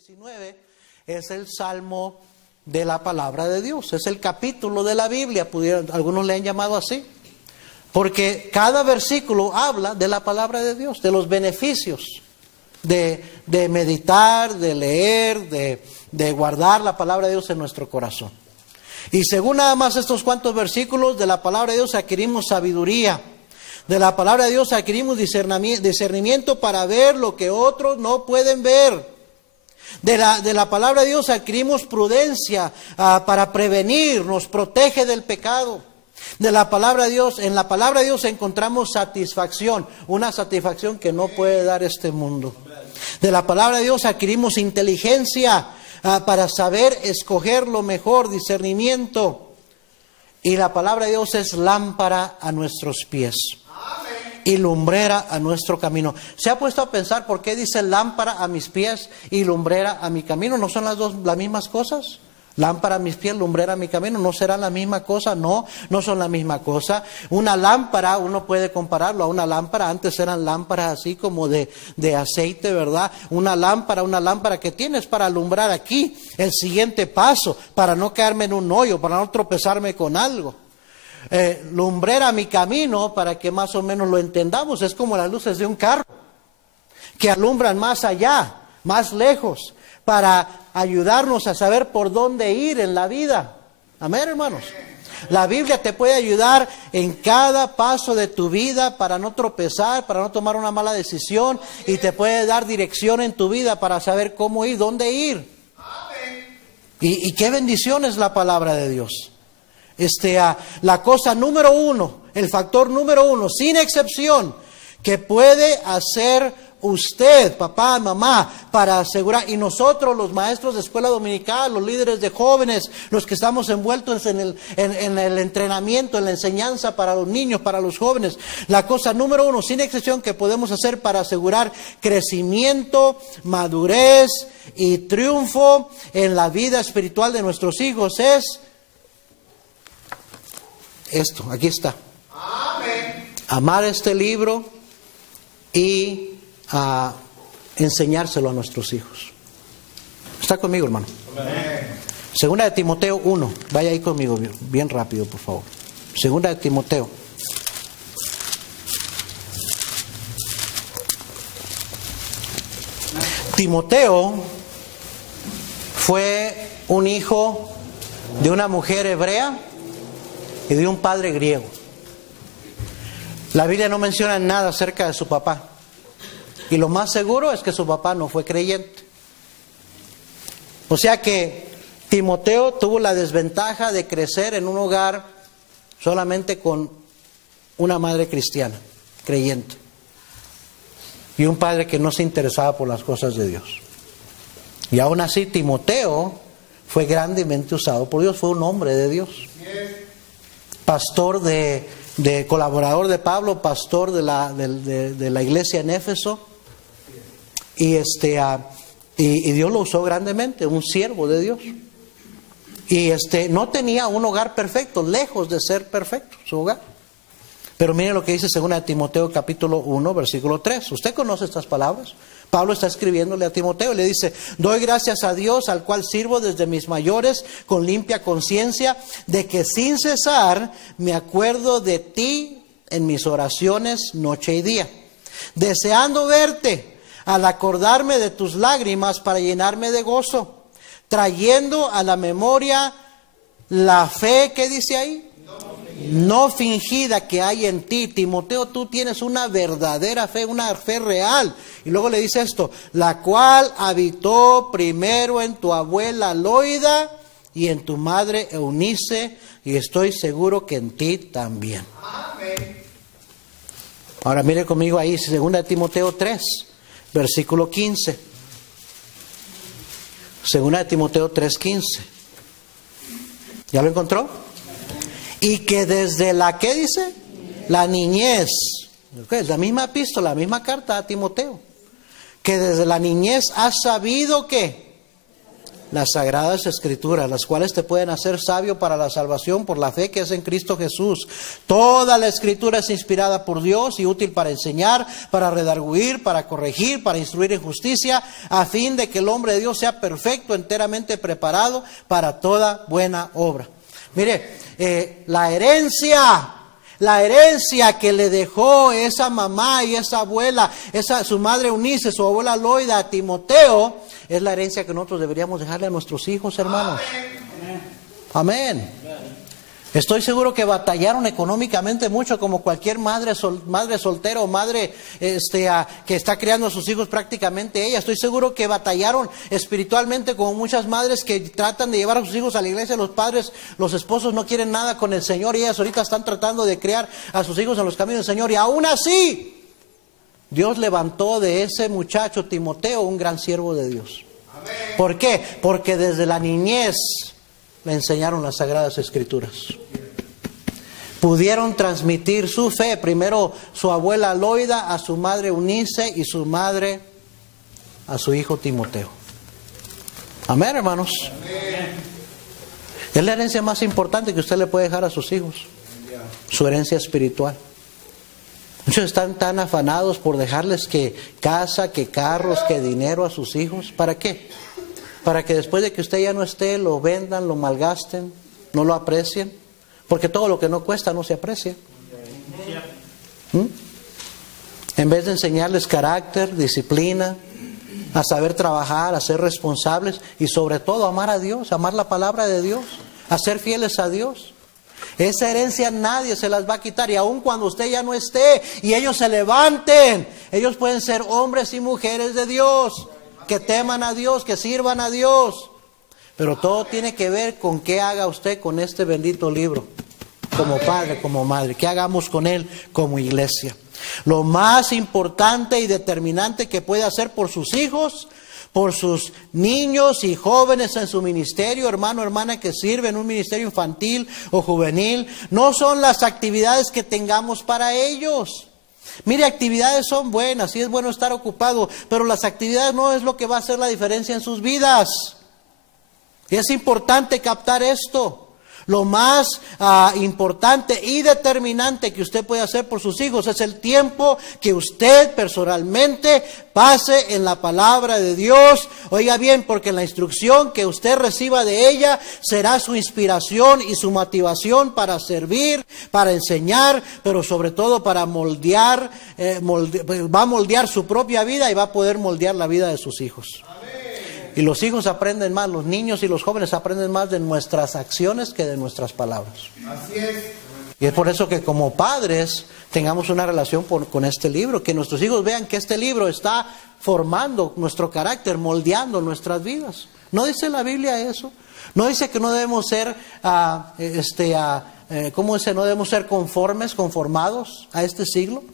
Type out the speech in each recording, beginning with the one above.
19 es el Salmo de la palabra de Dios, es el capítulo de la Biblia, algunos le han llamado así, porque cada versículo habla de la palabra de Dios, de los beneficios de meditar, de leer, de guardar la palabra de Dios en nuestro corazón. Y según nada más estos cuantos versículos de la palabra de Dios adquirimos sabiduría. De la palabra de Dios adquirimos discernimiento para ver lo que otros no pueden ver. De la palabra de Dios adquirimos prudencia para prevenir, nos protege del pecado. De la palabra de Dios, en la palabra de Dios encontramos satisfacción, una satisfacción que no puede dar este mundo. De la palabra de Dios adquirimos inteligencia para saber escoger lo mejor, discernimiento. Y la palabra de Dios es lámpara a nuestros pies y lumbrera a nuestro camino. ¿Se ha puesto a pensar por qué dice lámpara a mis pies y lumbrera a mi camino? ¿No son las mismas cosas? Lámpara a mis pies, lumbrera a mi camino, ¿no serán la misma cosa? No, no son la misma cosa. Una lámpara, uno puede compararlo a una lámpara. Antes eran lámparas así como de aceite, ¿verdad? Una lámpara que tienes para alumbrar aquí el siguiente paso, para no caerme en un hoyo, para no tropezarme con algo. Lumbrera mi camino, para que más o menos lo entendamos, es como las luces de un carro que alumbran más allá, más lejos, para ayudarnos a saber por dónde ir en la vida. Amén, hermanos. La Biblia te puede ayudar en cada paso de tu vida para no tropezar, para no tomar una mala decisión, y te puede dar dirección en tu vida para saber cómo ir, dónde ir. Y qué bendición es la palabra de Dios. La cosa número uno, el factor número uno, sin excepción, que puede hacer usted, papá, mamá, para asegurar, y nosotros los maestros de escuela dominical, los líderes de jóvenes, los que estamos envueltos en el entrenamiento, en la enseñanza para los niños, para los jóvenes, la cosa número uno, sin excepción, que podemos hacer para asegurar crecimiento, madurez y triunfo en la vida espiritual de nuestros hijos es esto, aquí está. Amén. Amar este libro y enseñárselo a nuestros hijos. ¿Está conmigo, hermano? Amén. Segunda de Timoteo 1. Vaya ahí conmigo bien rápido, por favor. Segunda de Timoteo. Timoteo fue un hijo de una mujer hebrea y de un padre griego. La Biblia no menciona nada acerca de su papá. Y lo más seguro es que su papá no fue creyente. O sea que Timoteo tuvo la desventaja de crecer en un hogar solamente con una madre cristiana, creyente. Y un padre que no se interesaba por las cosas de Dios. Y aún así Timoteo fue grandemente usado por Dios, fue un hombre de Dios. Pastor colaborador de Pablo, pastor de la iglesia en Éfeso. Y Dios lo usó grandemente, un siervo de Dios. Y no tenía un hogar perfecto, lejos de ser perfecto su hogar. Pero mire lo que dice 2 Timoteo capítulo 1, versículo 3. ¿Usted conoce estas palabras? Pablo está escribiéndole a Timoteo, le dice: doy gracias a Dios, al cual sirvo desde mis mayores con limpia conciencia, de que sin cesar me acuerdo de ti en mis oraciones noche y día, deseando verte, al acordarme de tus lágrimas para llenarme de gozo, trayendo a la memoria la fe, ¿qué dice ahí? No fingida que hay en ti. Timoteo, tú tienes una verdadera fe, una fe real. Y luego le dice esto: la cual habitó primero en tu abuela Loida y en tu madre Eunice, y estoy seguro que en ti también. Amén. Ahora mire conmigo ahí, 2 Timoteo 3, versículo 15. 2 Timoteo 3:15. ¿Ya lo encontró? Y que desde la, ¿qué dice? La niñez. Es la misma epístola, la misma carta a Timoteo. Que desde la niñez has sabido que las sagradas escrituras, las cuales te pueden hacer sabio para la salvación por la fe que es en Cristo Jesús. Toda la escritura es inspirada por Dios y útil para enseñar, para redarguir, para corregir, para instruir en justicia, a fin de que el hombre de Dios sea perfecto, enteramente preparado para toda buena obra. Mire, la herencia que le dejó esa mamá y esa abuela, su madre Eunice, su abuela Loida a Timoteo, es la herencia que nosotros deberíamos dejarle a nuestros hijos, hermanos. Amén. Estoy seguro que batallaron económicamente mucho, como cualquier madre soltera o madre que está criando a sus hijos prácticamente ella. Estoy seguro que batallaron espiritualmente, como muchas madres que tratan de llevar a sus hijos a la iglesia. Los padres, los esposos no quieren nada con el Señor y ellas ahorita están tratando de criar a sus hijos en los caminos del Señor. Y aún así, Dios levantó de ese muchacho Timoteo un gran siervo de Dios. Amén. ¿Por qué? Porque desde la niñez le enseñaron las Sagradas Escrituras. Pudieron transmitir su fe, primero su abuela Loida a su madre Eunice y su madre a su hijo Timoteo. Amén, hermanos. Amén. Es la herencia más importante que usted le puede dejar a sus hijos, su herencia espiritual. Muchos están tan afanados por dejarles que casa, que carros, que dinero a sus hijos. ¿Para qué? Para que después de que usted ya no esté, lo vendan, lo malgasten, no lo aprecien. Porque todo lo que no cuesta no se aprecia. En vez de enseñarles carácter, disciplina, a saber trabajar, a ser responsables y sobre todo amar a Dios, amar la palabra de Dios, a ser fieles a Dios. Esa herencia nadie se las va a quitar, y aun cuando usted ya no esté y ellos se levanten, ellos pueden ser hombres y mujeres de Dios, que teman a Dios, que sirvan a Dios. Pero todo tiene que ver con qué haga usted con este bendito libro, como padre, como madre, qué hagamos con él como iglesia. Lo más importante y determinante que puede hacer por sus hijos, por sus niños y jóvenes en su ministerio, hermano, hermana que sirve en un ministerio infantil o juvenil, no son las actividades que tengamos para ellos. Mire, actividades son buenas, sí es bueno estar ocupado, pero las actividades no es lo que va a hacer la diferencia en sus vidas. Y es importante captar esto. Lo más importante y determinante que usted puede hacer por sus hijos es el tiempo que usted personalmente pase en la palabra de Dios. Oiga bien, porque la instrucción que usted reciba de ella será su inspiración y su motivación para servir, para enseñar, pero sobre todo para moldear, va a moldear su propia vida y va a poder moldear la vida de sus hijos. Y los hijos aprenden más, los niños y los jóvenes aprenden más de nuestras acciones que de nuestras palabras. Así es. Y es por eso que como padres tengamos una relación con este libro, que nuestros hijos vean que este libro está formando nuestro carácter, moldeando nuestras vidas. ¿No dice la Biblia eso? ¿No dice que no debemos ser, ¿cómo dice? No debemos ser conformados a este siglo,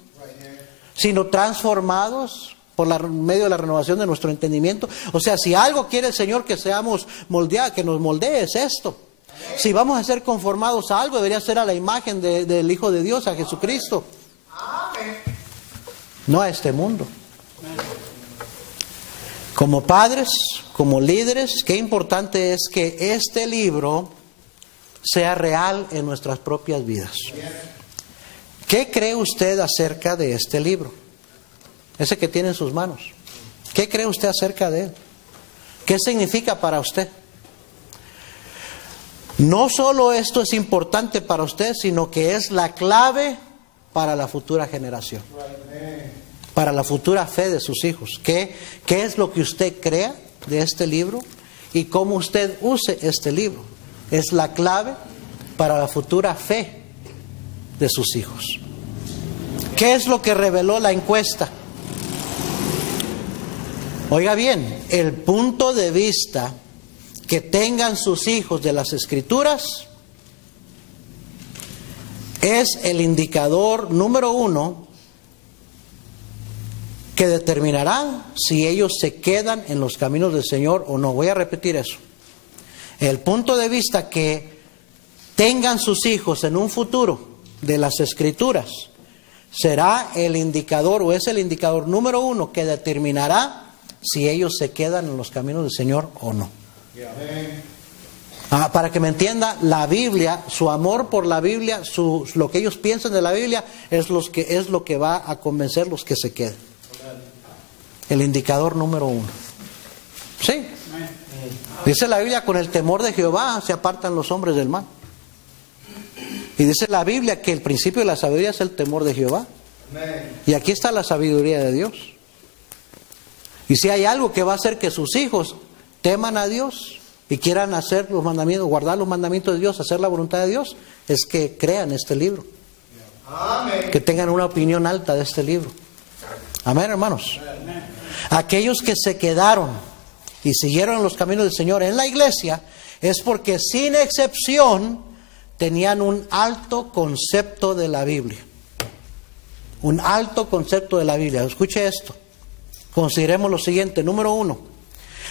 sino transformados por medio de la renovación de nuestro entendimiento? O sea, si algo quiere el Señor que seamos moldeados, que nos moldee, es esto. Amén. Si vamos a ser conformados a algo, debería ser a la imagen del Hijo de Dios, a Jesucristo. Amén. No a este mundo. Como padres, como líderes, qué importante es que este libro sea real en nuestras propias vidas. ¿Qué cree usted acerca de este libro? Ese que tiene en sus manos. ¿Qué cree usted acerca de él? ¿Qué significa para usted? No solo esto es importante para usted, sino que es la clave para la futura generación, para la futura fe de sus hijos. ¿Qué es lo que usted crea de este libro y cómo usted use este libro? Es la clave para la futura fe de sus hijos. ¿Qué es lo que reveló la encuesta? Oiga bien, el punto de vista que tengan sus hijos de las Escrituras es el indicador número 1 que determinará si ellos se quedan en los caminos del Señor o no. Voy a repetir eso. El punto de vista que tengan sus hijos en un futuro de las Escrituras será el indicador, o es el indicador número 1 que determinará si ellos se quedan en los caminos del Señor o no. Para que me entienda, la Biblia, su amor por la Biblia, lo que ellos piensan de la Biblia es lo que va a convencer los que se queden. El indicador número 1. Sí. Dice la Biblia, con el temor de Jehová se apartan los hombres del mal. Y dice la Biblia que el principio de la sabiduría es el temor de Jehová. Y aquí está la sabiduría de Dios. Y si hay algo que va a hacer que sus hijos teman a Dios y quieran hacer los mandamientos, guardar los mandamientos de Dios, hacer la voluntad de Dios, es que crean este libro. Amén. Que tengan una opinión alta de este libro. Amén, hermanos. Amén. Aquellos que se quedaron y siguieron los caminos del Señor en la iglesia es porque sin excepción tenían un alto concepto de la Biblia. Un alto concepto de la Biblia. Escuche esto. Consideremos lo siguiente. Número 1.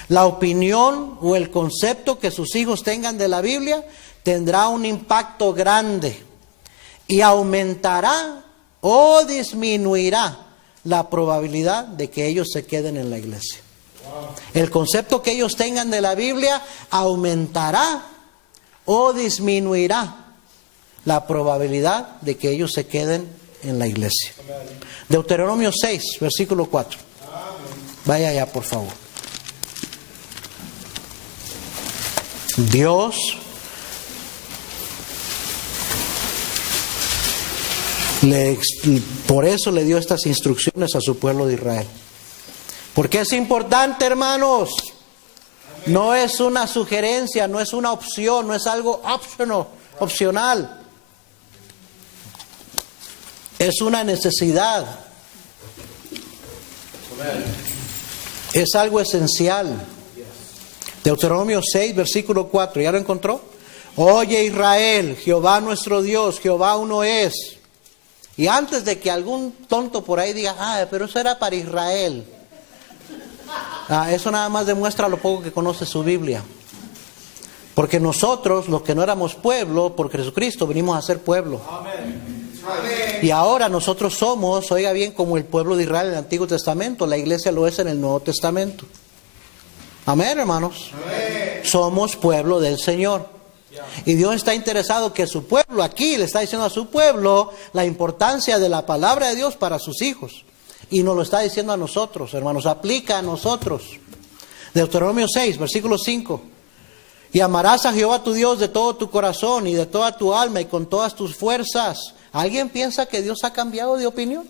La opinión o el concepto que sus hijos tengan de la Biblia tendrá un impacto grande y aumentará o disminuirá la probabilidad de que ellos se queden en la iglesia. El concepto que ellos tengan de la Biblia aumentará o disminuirá la probabilidad de que ellos se queden en la iglesia. Deuteronomio 6, versículo 4. Vaya allá, por favor. Dios por eso le dio estas instrucciones a su pueblo de Israel. Porque es importante, hermanos. No es una sugerencia, no es una opción, no es algo opcional. Es una necesidad. Es algo esencial. Deuteronomio 6, versículo 4. ¿Ya lo encontró? Oye Israel, Jehová nuestro Dios, Jehová uno es. Y antes de que algún tonto por ahí diga, pero eso era para Israel. Eso nada más demuestra lo poco que conoce su Biblia. Porque nosotros, los que no éramos pueblo, por Jesucristo venimos a ser pueblo. Amén. Y ahora nosotros somos, oiga bien, como el pueblo de Israel en el Antiguo Testamento. La iglesia lo es en el Nuevo Testamento. Amén, hermanos. Amén. Somos pueblo del Señor. Y Dios está interesado que su pueblo, aquí le está diciendo a su pueblo la importancia de la palabra de Dios para sus hijos. Y nos lo está diciendo a nosotros, hermanos, aplica a nosotros. Deuteronomio 6, versículo 5. Y amarás a Jehová tu Dios de todo tu corazón y de toda tu alma y con todas tus fuerzas. ¿Alguien piensa que Dios ha cambiado de opinión?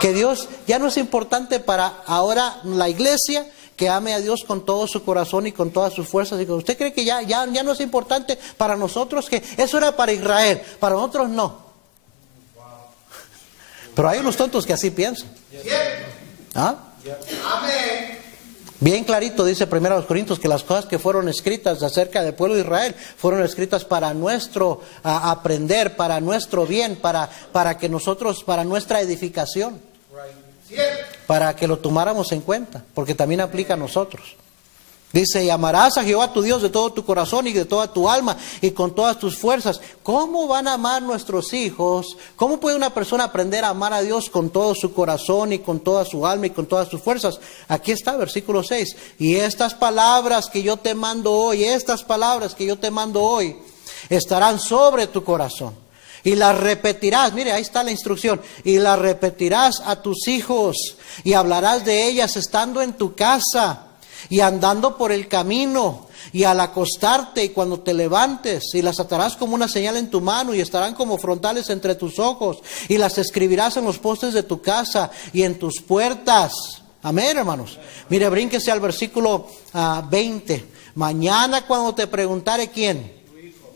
Que Dios ya no es importante para ahora la iglesia que ame a Dios con todo su corazón y con todas sus fuerzas. Y ¿usted cree que ya no es importante para nosotros? Que eso era para Israel, para nosotros no. Pero hay unos tontos que así piensan. Bien clarito dice 1 Corintios que las cosas que fueron escritas acerca del pueblo de Israel fueron escritas para nuestro aprender, para nuestro bien, para que nosotros, para nuestra edificación. Para que lo tomáramos en cuenta, porque también aplica a nosotros. Dice, y amarás a Jehová tu Dios de todo tu corazón y de toda tu alma y con todas tus fuerzas. ¿Cómo van a amar nuestros hijos? ¿Cómo puede una persona aprender a amar a Dios con todo su corazón y con toda su alma y con todas sus fuerzas? Aquí está, versículo 6. Y estas palabras que yo te mando hoy, estarán sobre tu corazón. Y las repetirás, mire, ahí está la instrucción. Y las repetirás a tus hijos y hablarás de ellas estando en tu casa y andando por el camino y al acostarte y cuando te levantes, y las atarás como una señal en tu mano y estarán como frontales entre tus ojos y las escribirás en los postes de tu casa y en tus puertas. Amén, hermanos. Mire, brínquese al versículo 20. Mañana cuando te preguntare quién,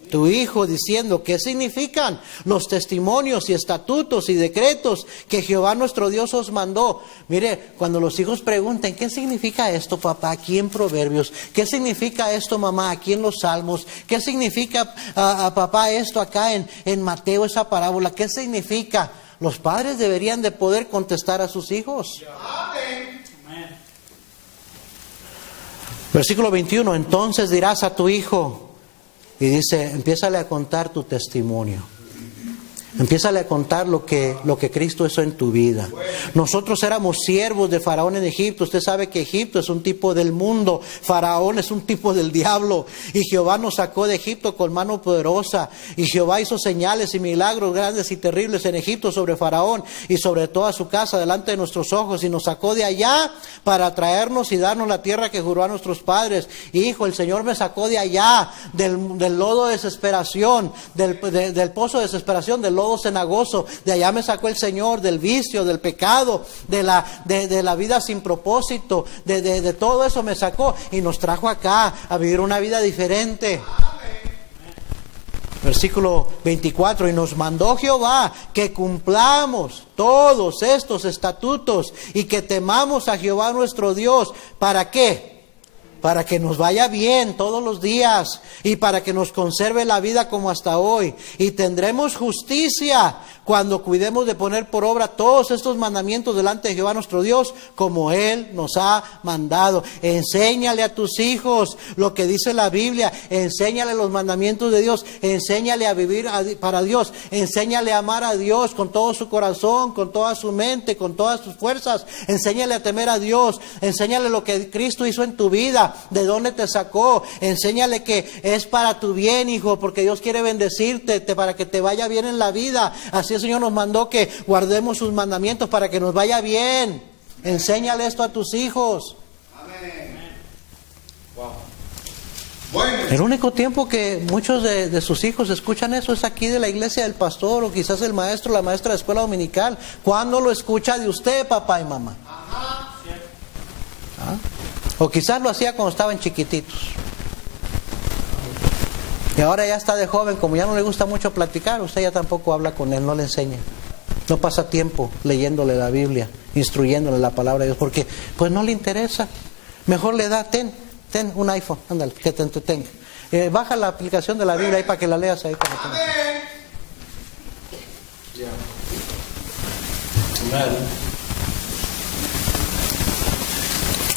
tu hijo, diciendo, ¿qué significan los testimonios y estatutos y decretos que Jehová nuestro Dios os mandó? Mire, cuando los hijos pregunten, ¿qué significa esto, papá, aquí en Proverbios? ¿Qué significa esto, mamá, aquí en los Salmos? ¿Qué significa, papá, esto acá en Mateo, esa parábola? ¿Qué significa? Los padres deberían de poder contestar a sus hijos. Amén. Versículo 21, entonces dirás a tu hijo, y dice, empiézale a contar tu testimonio. Empiézale a contar lo que Cristo hizo en tu vida. Nosotros éramos siervos de Faraón en Egipto. Usted sabe que Egipto es un tipo del mundo. Faraón es un tipo del diablo. Y Jehová nos sacó de Egipto con mano poderosa. Y Jehová hizo señales y milagros grandes y terribles en Egipto sobre Faraón y sobre toda su casa delante de nuestros ojos. Y nos sacó de allá para traernos y darnos la tierra que juró a nuestros padres. Hijo, el Señor me sacó de allá, del lodo de desesperación, del pozo de desesperación, del lodo cenagoso. De allá me sacó el Señor, del vicio, del pecado, de la vida sin propósito, de todo eso me sacó y nos trajo acá a vivir una vida diferente. Versículo 24, y nos mandó Jehová que cumplamos todos estos estatutos y que temamos a Jehová nuestro Dios. ¿Para qué? Para que nos vaya bien todos los días y para que nos conserve la vida como hasta hoy. Y tendremos justicia cuando cuidemos de poner por obra todos estos mandamientos delante de Jehová nuestro Dios, como Él nos ha mandado. Enséñale a tus hijos lo que dice la Biblia, enséñale los mandamientos de Dios, enséñale a vivir para Dios, enséñale a amar a Dios con todo su corazón, con toda su mente, con todas sus fuerzas, enséñale a temer a Dios, enséñale lo que Cristo hizo en tu vida, de dónde te sacó, enséñale que es para tu bien, hijo, porque Dios quiere bendecirte, para que te vaya bien en la vida. Así el Señor nos mandó que guardemos sus mandamientos para que nos vaya bien. Enséñale esto a tus hijos. Amén. Wow. Bueno. El único tiempo que muchos de sus hijos escuchan eso es aquí de la iglesia del pastor, o quizás el maestro, la maestra de escuela dominical. ¿Cuándo lo escucha de usted, papá y mamá? Ajá. ¿Ah? O quizás lo hacía cuando estaban chiquititos. Y ahora ya está de joven, como ya no le gusta mucho platicar, usted ya tampoco habla con él, no le enseña. No pasa tiempo leyéndole la Biblia, instruyéndole la palabra de Dios, porque pues no le interesa. Mejor le da, ten un iPhone, ándale, que te entretenga. Baja la aplicación de la Biblia ahí para que la leas ahí. Para que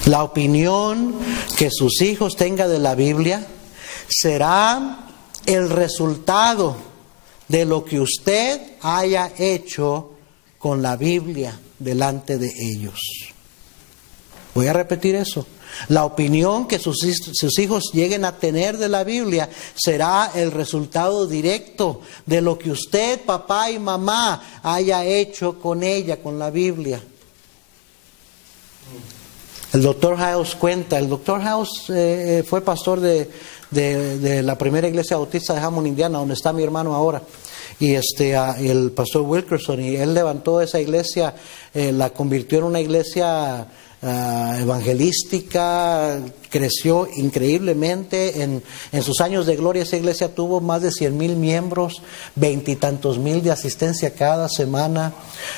la opinión que sus hijos tengan de la Biblia será el resultado de lo que usted haya hecho con la Biblia delante de ellos. Voy a repetir eso. La opinión que sus hijos lleguen a tener de la Biblia será el resultado directo de lo que usted, papá y mamá, haya hecho con ella, con la Biblia. El doctor House cuenta, el doctor House fue pastor de la primera iglesia bautista de Hammond, Indiana, donde está mi hermano ahora. Y el pastor Wilkerson, y él levantó esa iglesia, la convirtió en una iglesia evangelística, creció increíblemente. En sus años de gloria esa iglesia tuvo más de 100,000 miembros, 20 y tantos mil de asistencia cada semana,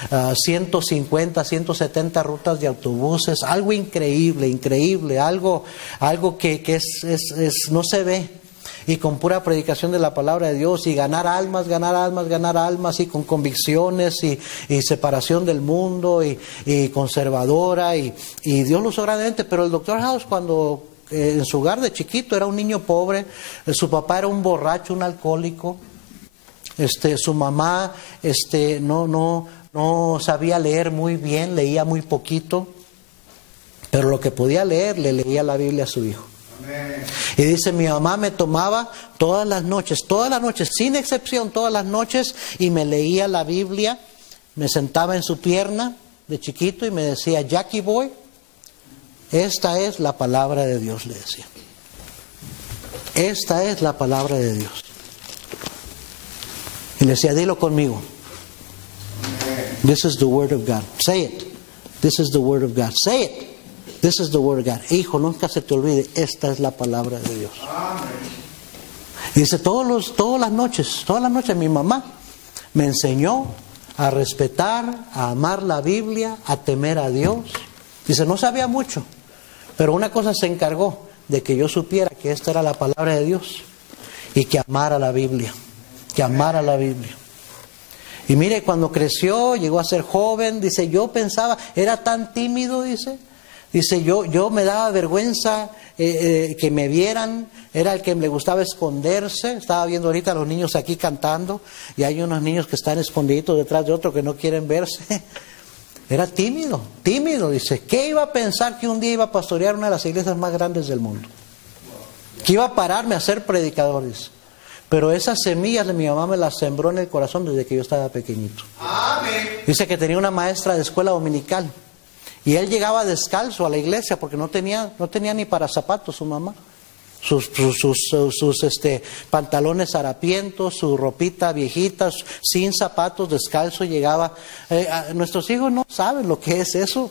150, 170 rutas de autobuses, algo increíble, algo que no se ve. Y con pura predicación de la palabra de Dios, y ganar almas, y con convicciones, y separación del mundo, y conservadora, y Dios lo usó grandemente. Pero el doctor House, cuando en su hogar de chiquito era un niño pobre, su papá era un borracho, un alcohólico, su mamá no sabía leer muy bien, leía muy poquito, pero lo que podía leer, le leía la Biblia a su hijo. Y dice, mi mamá me tomaba todas las noches, sin excepción, todas las noches, y me leía la Biblia, me sentaba en su pierna de chiquito y me decía, Jackie boy, esta es la palabra de Dios, le decía. Esta es la palabra de Dios. Y le decía, dilo conmigo. This is the word of God. Say it. This is the word of God. Say it. This is the word of God. Hijo, nunca se te olvide, esta es la palabra de Dios. Y dice, todas las noches mi mamá me enseñó a respetar, a amar la Biblia, a temer a Dios. Dice, no sabía mucho, pero una cosa se encargó, de que yo supiera que esta era la palabra de Dios y que amara la Biblia, Y mire, cuando creció, llegó a ser joven, dice, yo pensaba, era tan tímido, dice Dice, yo me daba vergüenza que me vieran, era el que le gustaba esconderse. Estaba viendo ahorita a los niños aquí cantando y hay unos niños que están escondiditos detrás de otros que no quieren verse. Era tímido, dice. ¿Qué iba a pensar que un día iba a pastorear una de las iglesias más grandes del mundo? Que iba a pararme a ser predicador, dice. Pero esas semillas de mi mamá me las sembró en el corazón desde que yo estaba pequeñito. Amén. Dice que tenía una maestra de escuela dominical y él llegaba descalzo a la iglesia porque no tenía ni para zapatos su mamá. Sus pantalones harapientos, su ropita viejita, sin zapatos, descalzo llegaba. Nuestros hijos no saben lo que es eso.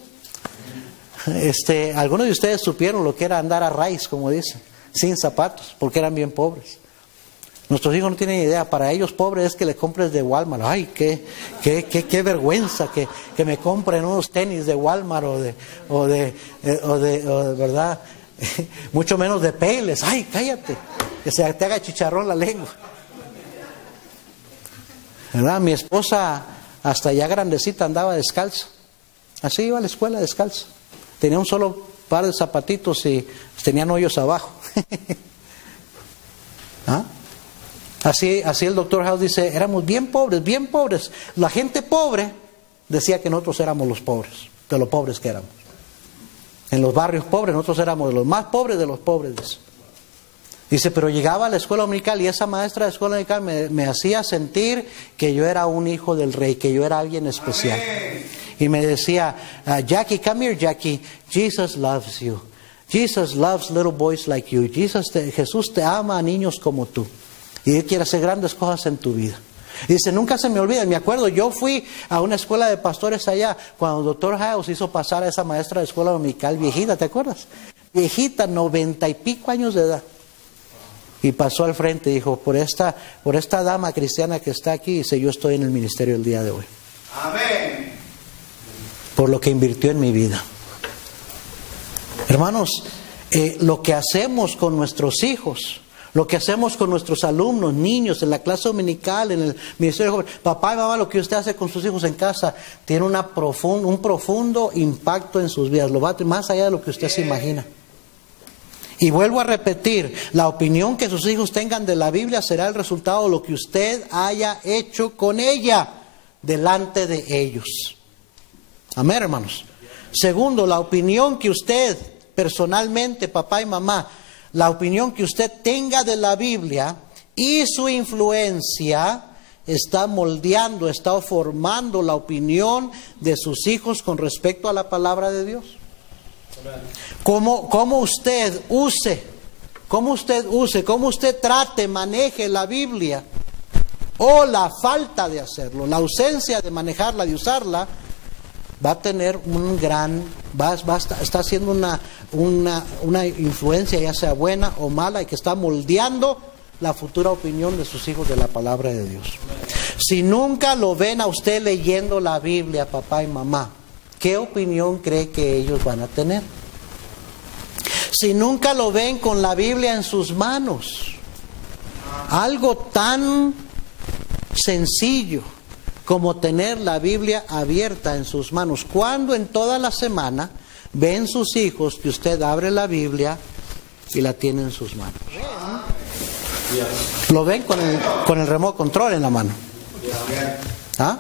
Algunos de ustedes supieron lo que era andar a raíz, como dicen, sin zapatos, porque eran bien pobres. Nuestros hijos no tienen idea. Para ellos pobres es que le compres de Walmart. Ay, qué vergüenza que me compren unos tenis de Walmart o de verdad. Mucho menos de Payless. Ay, cállate, que se te haga chicharrón la lengua. ¿Verdad? Mi esposa hasta ya grandecita andaba descalza. Así iba a la escuela descalza. Tenía un solo par de zapatitos y tenían hoyos abajo. ¿Ah? Así el doctor House dice, éramos bien pobres, bien pobres. La gente pobre decía que nosotros éramos los pobres, de los pobres que éramos. En los barrios pobres nosotros éramos de los más pobres de los pobres. Dice, pero llegaba a la escuela dominical y esa maestra de escuela dominical me hacía sentir que yo era un hijo del rey, que yo era alguien especial. Y me decía, Jackie, come here, Jackie, Jesus loves you. Jesus loves little boys like you. Jesús te ama a niños como tú. Y Él quiere hacer grandes cosas en tu vida. Y dice, nunca se me olvida, me acuerdo, yo fui a una escuela de pastores allá, cuando el doctor House hizo pasar a esa maestra de escuela dominical viejita, ¿te acuerdas? Viejita, 90 y pico años de edad. Y pasó al frente y dijo, por esta dama cristiana que está aquí, dice, yo estoy en el ministerio el día de hoy. Amén. Por lo que invirtió en mi vida. Hermanos, lo que hacemos con nuestros hijos, lo que hacemos con nuestros alumnos, niños, en la clase dominical, en el ministerio joven, papá y mamá, lo que usted hace con sus hijos en casa, tiene un profundo impacto en sus vidas, lo va a más allá de lo que usted se imagina. Y vuelvo a repetir, la opinión que sus hijos tengan de la Biblia será el resultado de lo que usted haya hecho con ella delante de ellos. Amén, hermanos. Segundo, la opinión que usted personalmente, papá y mamá, la opinión que usted tenga de la Biblia y su influencia está moldeando, está formando la opinión de sus hijos con respecto a la palabra de Dios. Cómo usted use, cómo usted trate, maneje la Biblia o la falta de hacerlo, la ausencia de manejarla, de usarla, va a tener está haciendo una influencia, ya sea buena o mala, y que está moldeando la futura opinión de sus hijos de la palabra de Dios. Si nunca lo ven a usted leyendo la Biblia, papá y mamá, ¿qué opinión cree que ellos van a tener? Si nunca lo ven con la Biblia en sus manos, algo tan sencillo como tener la Biblia abierta en sus manos. ¿Cuándo en toda la semana ven sus hijos que usted abre la Biblia y la tiene en sus manos? Lo ven con el remote control en la mano. ¿Ah?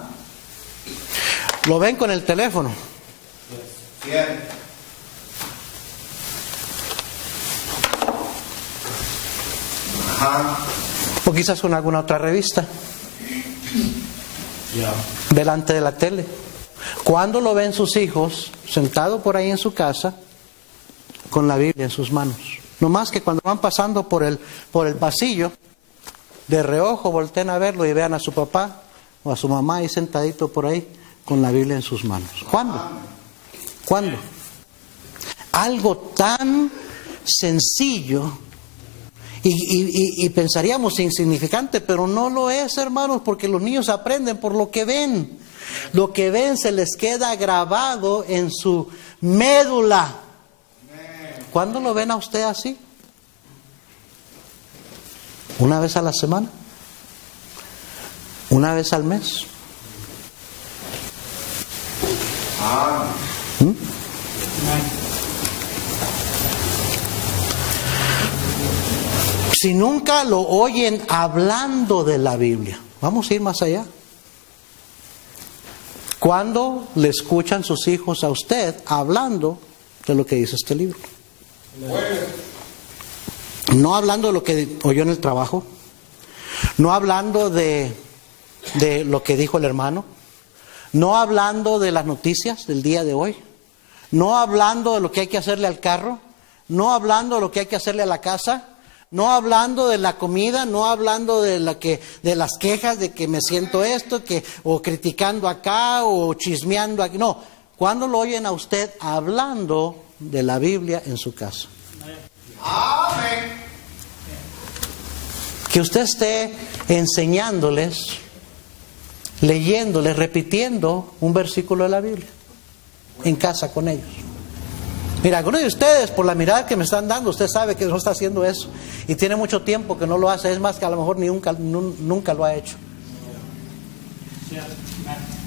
Lo ven con el teléfono. O quizás con alguna otra revista. Delante de la tele. ¿Cuándo lo ven sus hijos sentado por ahí en su casa con la Biblia en sus manos? No más que cuando van pasando por el pasillo, de reojo volteen a verlo y vean a su papá o a su mamá ahí sentadito por ahí con la Biblia en sus manos. ¿Cuándo? Algo tan sencillo y pensaríamos insignificante, pero no lo es, hermanos, porque los niños aprenden por lo que ven. Lo que ven se les queda grabado en su médula. ¿Cuándo lo ven a usted así? ¿Una vez a la semana? ¿Una vez al mes? si nunca lo oyen hablando de la Biblia? Vamos a ir más allá. ¿Cuándo le escuchan sus hijos a usted hablando de lo que dice este libro? No hablando de lo que oyó en el trabajo, no hablando de lo que dijo el hermano, no hablando de las noticias del día de hoy, no hablando de lo que hay que hacerle al carro, no hablando de lo que hay que hacerle a la casa, no hablando de la comida, no hablando de las quejas de que me siento esto, o criticando acá, o chismeando aquí. No, ¿cuándo lo oyen a usted hablando de la Biblia en su casa? Amén. Que usted esté enseñándoles, leyéndoles, repitiendo un versículo de la Biblia en casa con ellos. Mira, algunos de ustedes, por la mirada que me están dando, usted sabe que no está haciendo eso. Y tiene mucho tiempo que no lo hace. Es más, que a lo mejor nunca lo ha hecho.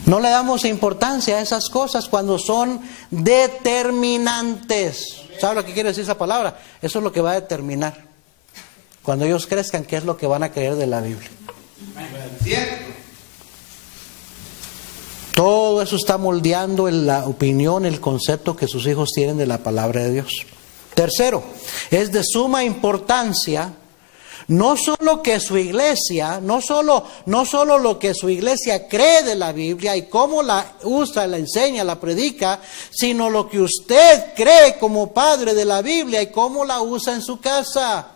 No le damos importancia a esas cosas cuando son determinantes. ¿Sabe lo que quiere decir esa palabra? Eso es lo que va a determinar, cuando ellos crezcan, qué es lo que van a creer de la Biblia. Cierto. Todo eso está moldeando en la opinión, el concepto que sus hijos tienen de la palabra de Dios. Tercero, es de suma importancia no solo que su iglesia, no solo lo que su iglesia cree de la Biblia y cómo la usa, la enseña, la predica, sino lo que usted cree como padre de la Biblia y cómo la usa en su casa.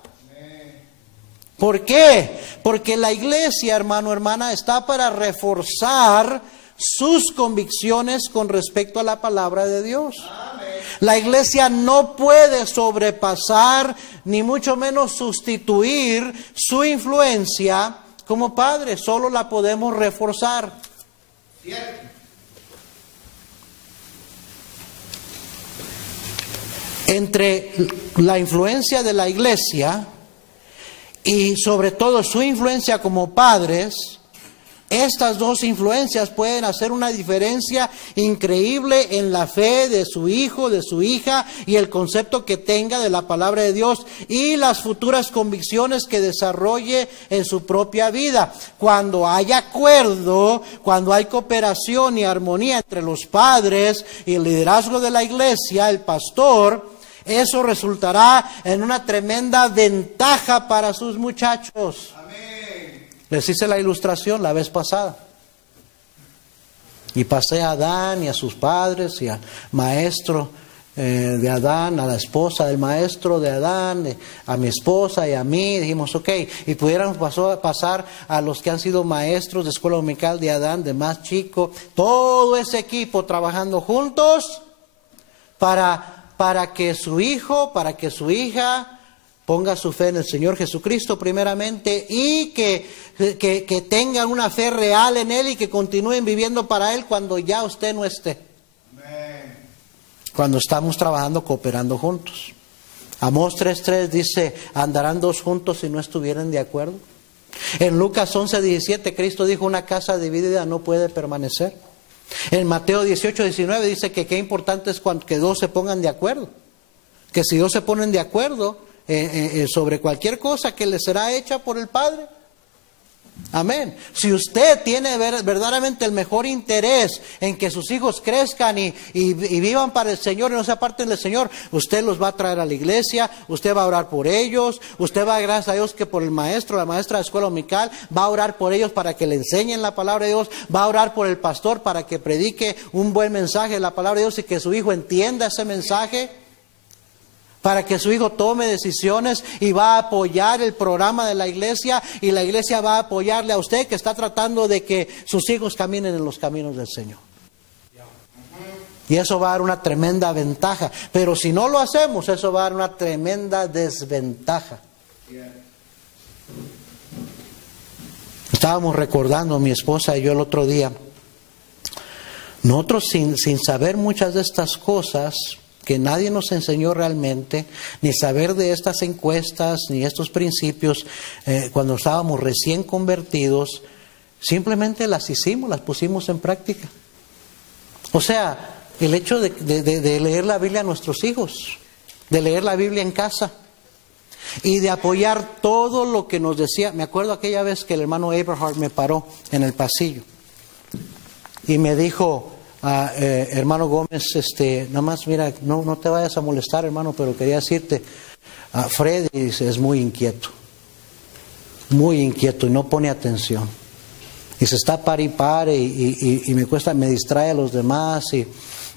¿Por qué? Porque la iglesia, hermano, hermana, está para reforzar sus convicciones con respecto a la palabra de Dios. La iglesia no puede sobrepasar, ni mucho menos sustituir su influencia como padre, solo la podemos reforzar. Cierto. Entre la influencia de la iglesia y sobre todo su influencia como padres, estas dos influencias pueden hacer una diferencia increíble en la fe de su hijo, de su hija, y el concepto que tenga de la palabra de Dios y las futuras convicciones que desarrolle en su propia vida. Cuando hay acuerdo, cuando hay cooperación y armonía entre los padres y el liderazgo de la iglesia, el pastor, eso resultará en una tremenda ventaja para sus muchachos. Les hice la ilustración la vez pasada. Y pasé a Adán y a sus padres y al maestro de Adán, a la esposa del maestro de Adán, a mi esposa y a mí. Dijimos, ok, y pudiéramos pasar a los que han sido maestros de escuela dominical de Adán, de más chico, todo ese equipo trabajando juntos para que su hijo, para que su hija ponga su fe en el Señor Jesucristo primeramente y que tengan una fe real en Él y que continúen viviendo para Él cuando ya usted no esté. Amén. Cuando estamos trabajando, cooperando juntos. Amós 3:3 dice, andarán dos juntos si no estuvieran de acuerdo. En Lucas 11:17 Cristo dijo, una casa dividida no puede permanecer. En Mateo 18:19 dice que qué importante es que dos se pongan de acuerdo. Que si dos se ponen de acuerdo sobre cualquier cosa que le será hecha por el Padre. Amén. Si usted tiene verdaderamente el mejor interés en que sus hijos crezcan y vivan para el Señor y no se aparten del Señor, usted los va a traer a la iglesia, usted va a orar por ellos, usted va, gracias a Dios, que por el maestro, la maestra de escuela dominical, va a orar por ellos para que le enseñen la palabra de Dios, va a orar por el pastor para que predique un buen mensaje de la palabra de Dios y que su hijo entienda ese mensaje, para que su hijo tome decisiones, y va a apoyar el programa de la iglesia y la iglesia va a apoyarle a usted que está tratando de que sus hijos caminen en los caminos del Señor. Y eso va a dar una tremenda ventaja, pero si no lo hacemos, eso va a dar una tremenda desventaja. Estábamos recordando mi esposa y yo el otro día, nosotros sin saber muchas de estas cosas que nadie nos enseñó realmente, ni saber de estas encuestas, ni estos principios, cuando estábamos recién convertidos, simplemente las hicimos, las pusimos en práctica. O sea, el hecho de leer la Biblia a nuestros hijos, de leer la Biblia en casa, y de apoyar todo lo que nos decía. Me acuerdo aquella vez que el hermano Abraham me paró en el pasillo y me dijo, hermano Gómez, nada más mira, no te vayas a molestar, hermano, pero quería decirte, Freddy es muy inquieto y no pone atención. Y se está pare y pare y me distrae a los demás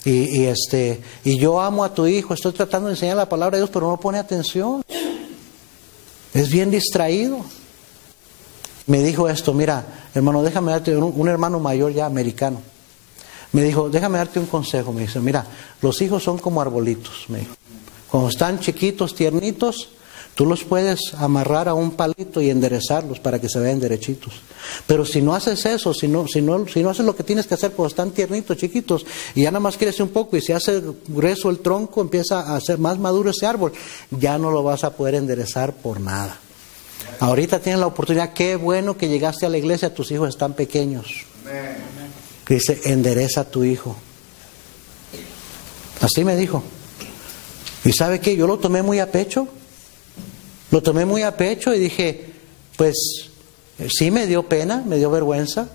y yo amo a tu hijo, estoy tratando de enseñar la palabra de Dios, pero no pone atención. Es bien distraído. Me dijo esto, mira, hermano, déjame darte, un hermano mayor ya americano. Me dijo, déjame darte un consejo. Me dice, mira, los hijos son como arbolitos. Me dijo, cuando están chiquitos, tiernitos, tú los puedes amarrar a un palito y enderezarlos para que se vean derechitos. Pero si no haces eso, si no haces lo que tienes que hacer cuando están tiernitos, chiquitos, y ya nada más crece un poco y se hace grueso el tronco, empieza a ser más maduro ese árbol, ya no lo vas a poder enderezar por nada. Ahorita tienes la oportunidad, qué bueno que llegaste a la iglesia, tus hijos están pequeños. Dice, endereza a tu hijo. Así me dijo. ¿Y sabe qué? Yo lo tomé muy a pecho. Lo tomé muy a pecho y dije, pues sí me dio pena, me dio vergüenza,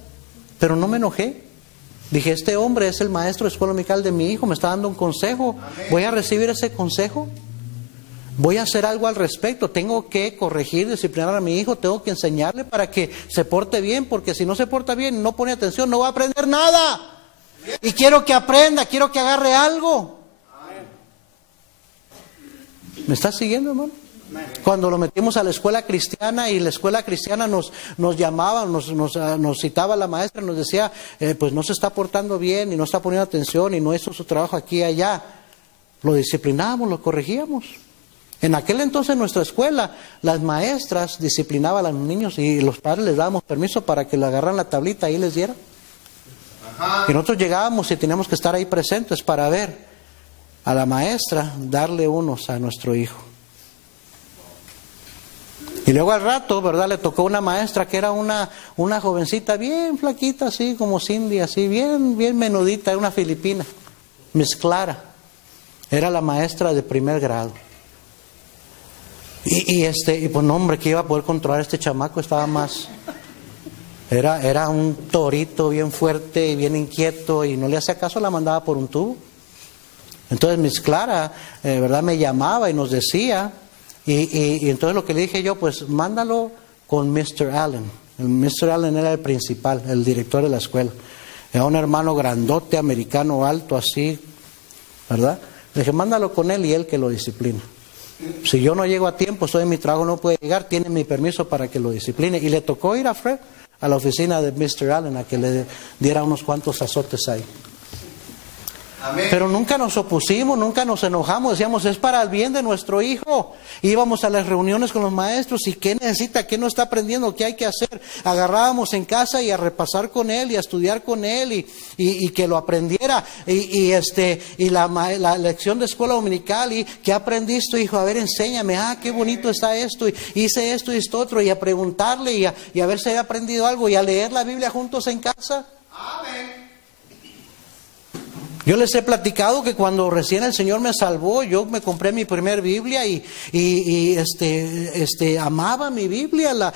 pero no me enojé. Dije, este hombre es el maestro de escuela dominical de mi hijo, me está dando un consejo. ¿Voy a recibir ese consejo? ¿Voy a hacer algo al respecto? Tengo que corregir, disciplinar a mi hijo, tengo que enseñarle para que se porte bien, porque si no se porta bien, no pone atención, no va a aprender nada. Y quiero que aprenda, quiero que agarre algo. ¿Me estás siguiendo, hermano? Cuando lo metimos a la escuela cristiana y la escuela cristiana nos llamaba, nos citaba la maestra, nos decía, pues no se está portando bien y no está poniendo atención y no hizo su trabajo aquí y allá. Lo disciplinábamos, lo corregíamos. En aquel entonces en nuestra escuela, las maestras disciplinaban a los niños y los padres les dábamos permiso para que le agarraran la tablita y les dieran. Y nosotros llegábamos y teníamos que estar ahí presentes para ver a la maestra darle unos a nuestro hijo. Y luego al rato, ¿verdad? Le tocó una maestra que era una jovencita bien flaquita, así como Cindy, así bien menudita, una filipina, Miss Clara. Era la maestra de primer grado. Y pues no, hombre, que iba a poder controlar a este chamaco, estaba más... Era un torito bien fuerte y bien inquieto y no le hacía caso, la mandaba por un tubo. Entonces Miss Clara, ¿verdad? Me llamaba y nos decía... Y entonces lo que le dije yo, pues mándalo con Mr. Allen. El Mr. Allen era el principal, el director de la escuela. Era un hermano grandote, americano, alto, así, ¿verdad? Le dije, mándalo con él y él que lo discipline. Si yo no llego a tiempo, estoy en mi trabajo, no puede llegar, tiene mi permiso para que lo discipline. Y le tocó ir a Fred, a la oficina de Mr. Allen, a que le diera unos cuantos azotes ahí. Amén. Pero nunca nos opusimos, nunca nos enojamos, decíamos, es para el bien de nuestro hijo. Íbamos a las reuniones con los maestros y qué necesita, qué no está aprendiendo, qué hay que hacer. Agarrábamos en casa y a repasar con él y a estudiar con él y que lo aprendiera. Y la lección de escuela dominical, y ¿qué aprendiste, hijo? A ver, enséñame, qué bonito está esto, y hice esto y esto otro, y a preguntarle y a ver si había aprendido algo y a leer la Biblia juntos en casa. Amén. Yo les he platicado que cuando recién el Señor me salvó, yo me compré mi primer Biblia y amaba mi Biblia.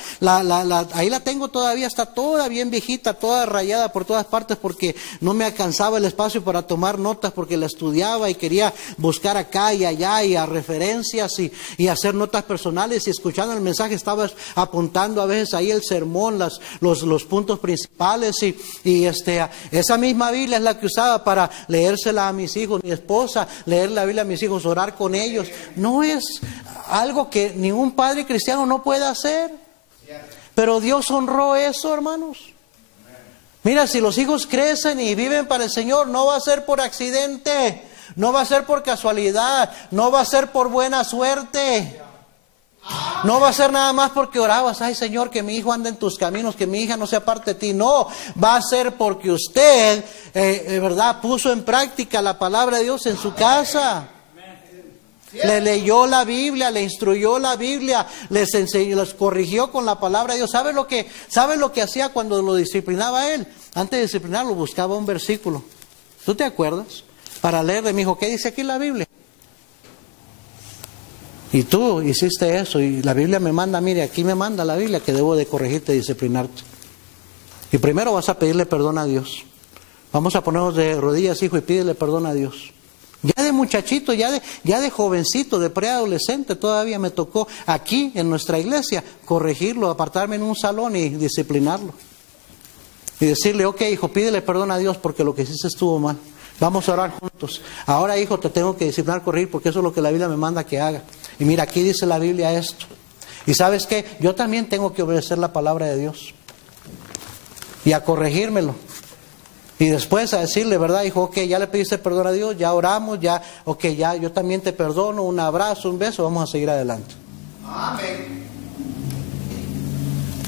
Ahí la tengo todavía, está toda bien viejita, toda rayada por todas partes porque no me alcanzaba el espacio para tomar notas porque la estudiaba y quería buscar acá y allá y a referencias y hacer notas personales y escuchando el mensaje estaba apuntando a veces ahí el sermón, los puntos principales y esa misma Biblia es la que usaba para leérsela a mis hijos, mi esposa, leer la Biblia a mis hijos, orar con ellos. No es algo que ningún padre cristiano no puede hacer. Pero Dios honró eso, hermanos. Mira, si los hijos crecen y viven para el Señor, no va a ser por accidente, no va a ser por casualidad, no va a ser por buena suerte. No va a ser nada más porque orabas, ay Señor, que mi hijo ande en tus caminos, que mi hija no se aparte de ti. No, va a ser porque usted, ¿verdad?, puso en práctica la palabra de Dios en su casa. Le leyó la Biblia, le instruyó la Biblia, les enseñó, les corrigió con la palabra de Dios. ¿Sabe lo que hacía cuando lo disciplinaba él? Antes de disciplinarlo buscaba un versículo. ¿Tú te acuerdas? Para leerle, me dijo, ¿qué dice aquí la Biblia? Y tú hiciste eso y la Biblia me manda, mire, aquí me manda la Biblia que debo de corregirte y disciplinarte. Y primero vas a pedirle perdón a Dios. Vamos a ponernos de rodillas, hijo, y pídele perdón a Dios. Ya de muchachito, ya de jovencito, de preadolescente, todavía me tocó aquí en nuestra iglesia corregirlo, apartarme en un salón y disciplinarlo. Y decirle, ok, hijo, pídele perdón a Dios porque lo que hiciste estuvo mal. Vamos a orar juntos. Ahora, hijo, te tengo que disciplinar, corregir, porque eso es lo que la Biblia me manda que haga. Y mira, aquí dice la Biblia esto. Y ¿sabes qué? Yo también tengo que obedecer la palabra de Dios. Y a corregírmelo. Y después a decirle, ¿verdad, hijo? Ok, ya le pediste perdón a Dios, ya oramos, ya, ok, ya, yo también te perdono, un abrazo, un beso, vamos a seguir adelante. Amén.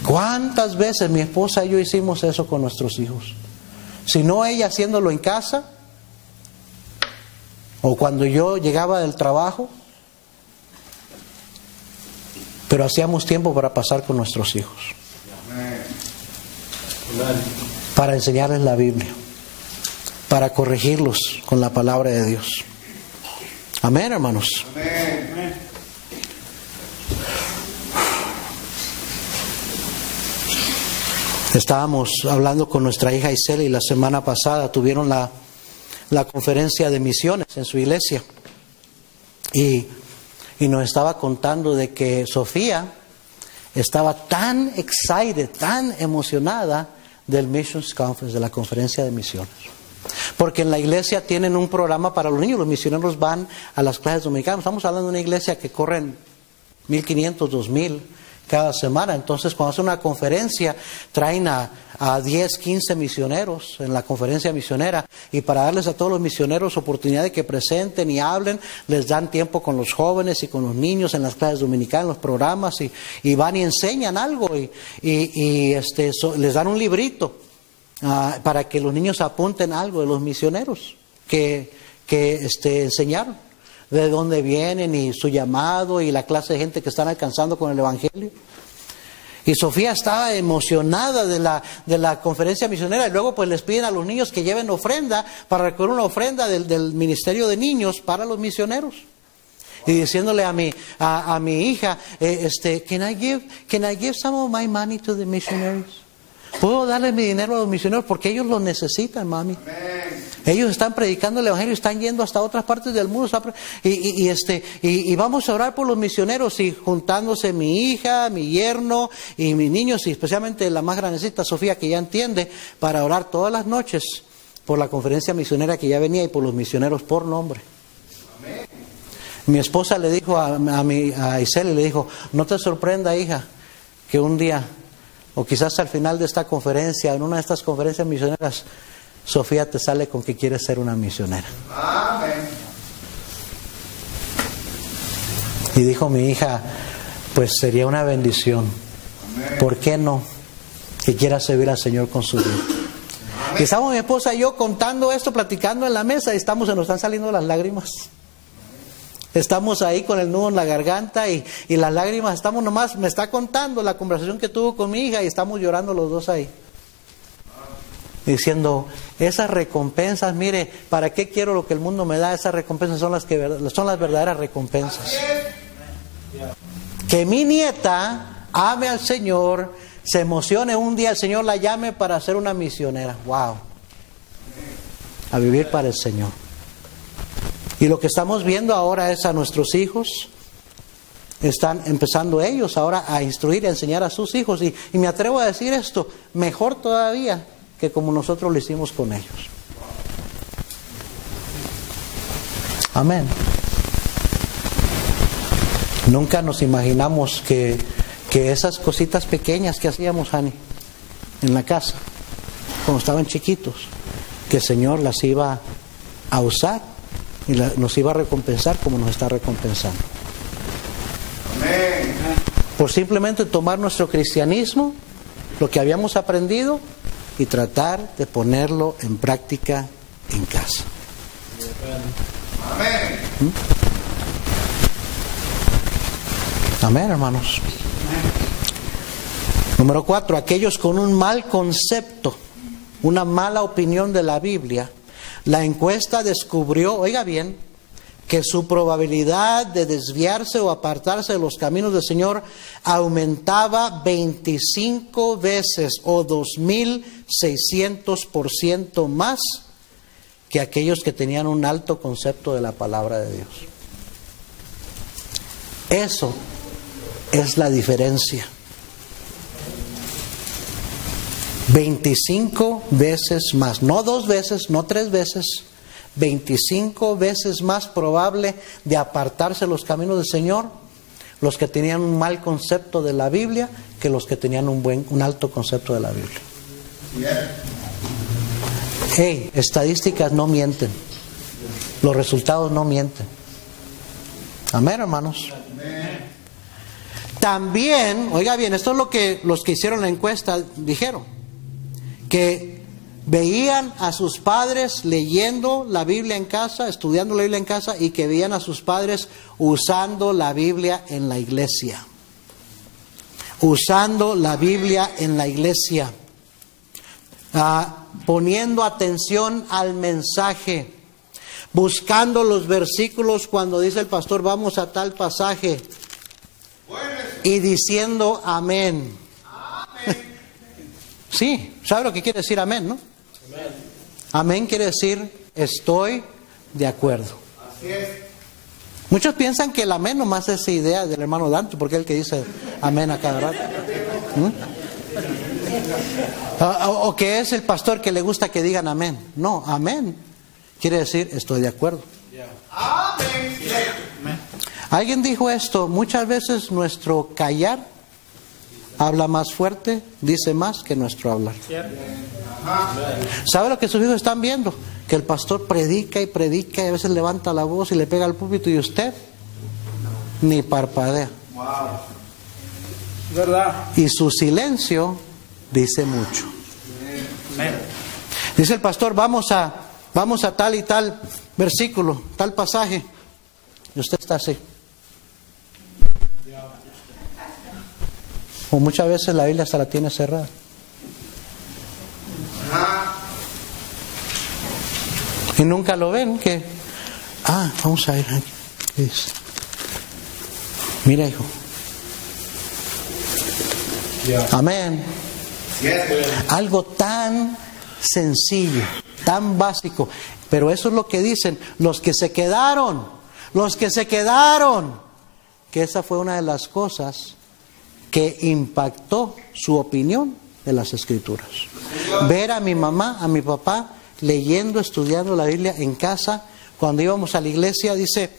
¿Cuántas veces mi esposa y yo hicimos eso con nuestros hijos? Si no ella haciéndolo en casa, o cuando yo llegaba del trabajo, pero hacíamos tiempo para pasar con nuestros hijos, para enseñarles la Biblia, para corregirlos con la palabra de Dios. Amén, hermanos. Amén. Estábamos hablando con nuestra hija Iseli y la semana pasada tuvieron la conferencia de misiones en su iglesia y nos estaba contando de que Sofía estaba tan excited, tan emocionada del Missions Conference, de la conferencia de misiones. Porque en la iglesia tienen un programa para los niños, los misioneros van a las clases dominicanas. Estamos hablando de una iglesia que corren 1,500, 2,000 cada semana. Entonces, cuando hacen una conferencia, traen a 10, 15 misioneros en la conferencia misionera. Y para darles a todos los misioneros oportunidad de que presenten y hablen, les dan tiempo con los jóvenes y con los niños en las clases dominicanas, en los programas. Y van y enseñan algo. Les dan un librito para que los niños apunten algo de los misioneros que enseñaron. De dónde vienen y su llamado y la clase de gente que están alcanzando con el Evangelio. Y Sofía estaba emocionada de la conferencia misionera y luego pues les piden a los niños que lleven ofrenda para recoger una ofrenda del ministerio de niños para los misioneros. Y diciéndole a mi hija, can I give some of my money to the missionaries? ¿Puedo darle mi dinero a los misioneros? Porque ellos lo necesitan, mami. Ellos están predicando el Evangelio, están yendo hasta otras partes del mundo. Y vamos a orar por los misioneros. Y juntándose mi hija, mi yerno y mis niños, y especialmente la más grandecita, Sofía, que ya entiende, para orar todas las noches por la conferencia misionera que ya venía y por los misioneros por nombre. Amén. Mi esposa le dijo a Iseli, le dijo, no te sorprenda, hija, que un día, o quizás al final de esta conferencia, en una de estas conferencias misioneras, Sofía te sale con que quiere ser una misionera. Amén. Y dijo mi hija, pues sería una bendición. Amén. ¿Por qué no? Que quiera servir al Señor con su vida. Amén. Y estamos mi esposa y yo contando esto, platicando en la mesa, y se nos están saliendo las lágrimas. Estamos ahí con el nudo en la garganta y las lágrimas, estamos nomás, me está contando la conversación que tuvo con mi hija y estamos llorando los dos ahí. Diciendo, esas recompensas, mire, ¿para qué quiero lo que el mundo me da? Esas recompensas son las verdaderas recompensas. Que mi nieta ame al Señor, se emocione un día, el Señor la llame para ser una misionera. ¡Wow! A vivir para el Señor. Y lo que estamos viendo ahora es a nuestros hijos, están empezando ellos ahora a instruir y a enseñar a sus hijos. Y me atrevo a decir esto, mejor todavía que como nosotros lo hicimos con ellos. Amén. Nunca nos imaginamos que esas cositas pequeñas que hacíamos, Hani, en la casa, cuando estaban chiquitos, que el Señor las iba a usar y nos iba a recompensar como nos está recompensando. Amén. Por simplemente tomar nuestro cristianismo, lo que habíamos aprendido, y tratar de ponerlo en práctica en casa. Amén. Amén, hermanos. Número 4, aquellos con un mal concepto, una mala opinión de la Biblia. La encuesta descubrió, oiga bien, que su probabilidad de desviarse o apartarse de los caminos del Señor aumentaba 25 veces o 2.600% más que aquellos que tenían un alto concepto de la palabra de Dios. Eso es la diferencia. 25 veces más, no 2 veces, no 3 veces, 25 veces más probable de apartarse los caminos del Señor los que tenían un mal concepto de la Biblia que los que tenían un alto concepto de la Biblia. Hey, estadísticas no mienten, los resultados no mienten. Amén, hermanos. También, oiga bien, esto es lo que los que hicieron la encuesta dijeron, que veían a sus padres leyendo la Biblia en casa, estudiando la Biblia en casa, y que veían a sus padres usando la Biblia en la iglesia. Usando la Biblia en la iglesia. Poniendo atención al mensaje. Buscando los versículos cuando dice el pastor, vamos a tal pasaje. Y diciendo amén. Sí, ¿sabe lo que quiere decir amén, no? Amén quiere decir estoy de acuerdo. Así es. Muchos piensan que el amén nomás es idea del hermano Dante, porque es el que dice amén a cada rato. O que es el pastor que le gusta que digan amén. No, amén quiere decir estoy de acuerdo. Amén. Alguien dijo esto, muchas veces nuestro callar habla más fuerte, dice más que nuestro hablar. ¿Sabe lo que sus hijos están viendo? Que el pastor predica y predica y a veces levanta la voz y le pega al púlpito y usted ni parpadea. ¿Verdad? Y su silencio dice mucho. Dice el pastor, vamos a tal y tal versículo, tal pasaje. Y usted está así. O muchas veces la Biblia hasta la tiene cerrada. Y nunca lo ven que... vamos a ver. ¿Qué dice? Mira, hijo. Amén. Algo tan sencillo, tan básico. Pero eso es lo que dicen los que se quedaron. Que esa fue una de las cosas que impactó su opinión de las Escrituras. Ver a mi mamá, a mi papá, leyendo, estudiando la Biblia en casa. Cuando íbamos a la iglesia, dice,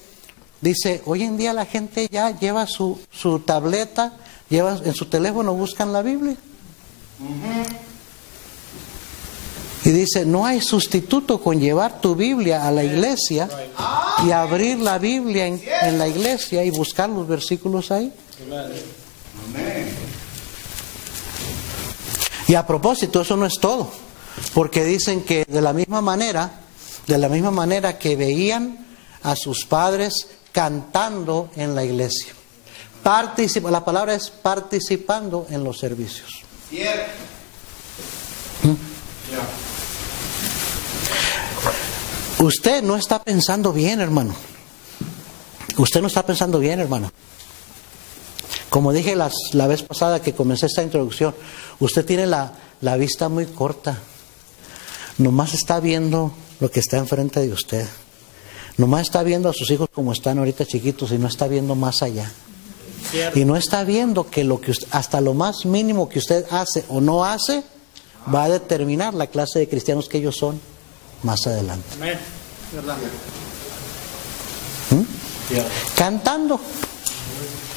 hoy en día la gente ya lleva su tableta, en su teléfono buscan la Biblia. Y dice, no hay sustituto con llevar tu Biblia a la iglesia y abrir la Biblia en la iglesia y buscar los versículos ahí. Y a propósito, eso no es todo, porque dicen que de la misma manera que veían a sus padres cantando en la iglesia. La palabra es participando en los servicios. Usted no está pensando bien, hermano. Como dije la vez pasada que comencé esta introducción, usted tiene la vista muy corta. Nomás está viendo lo que está enfrente de usted. Nomás está viendo a sus hijos como están ahorita chiquitos y no está viendo más allá. Y no está viendo que hasta lo más mínimo que usted hace o no hace va a determinar la clase de cristianos que ellos son más adelante. Amén. ¿Verdad? Cantando,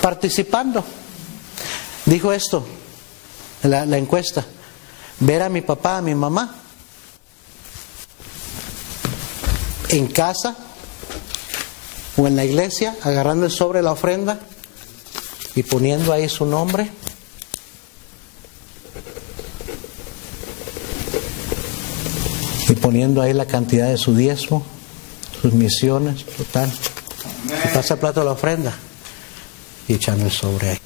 participando. Dijo esto, la encuesta: ver a mi papá, a mi mamá en casa o en la iglesia, agarrando el sobre de la ofrenda y poniendo ahí su nombre. Y poniendo ahí la cantidad de su diezmo, sus misiones, total. Y pasa el plato de la ofrenda y echando el sobre ahí.